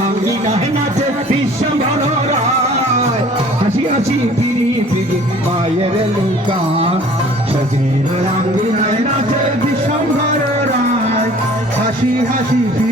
আঙ্গিনায় নাচে বিশ্বম্ভর রায় হাসি হাসি ফিরি ফিরি মায়ের লুকা সজীব আঙ্গিনায় নাচে বিশ্বম্ভর রায় হাসি হাসি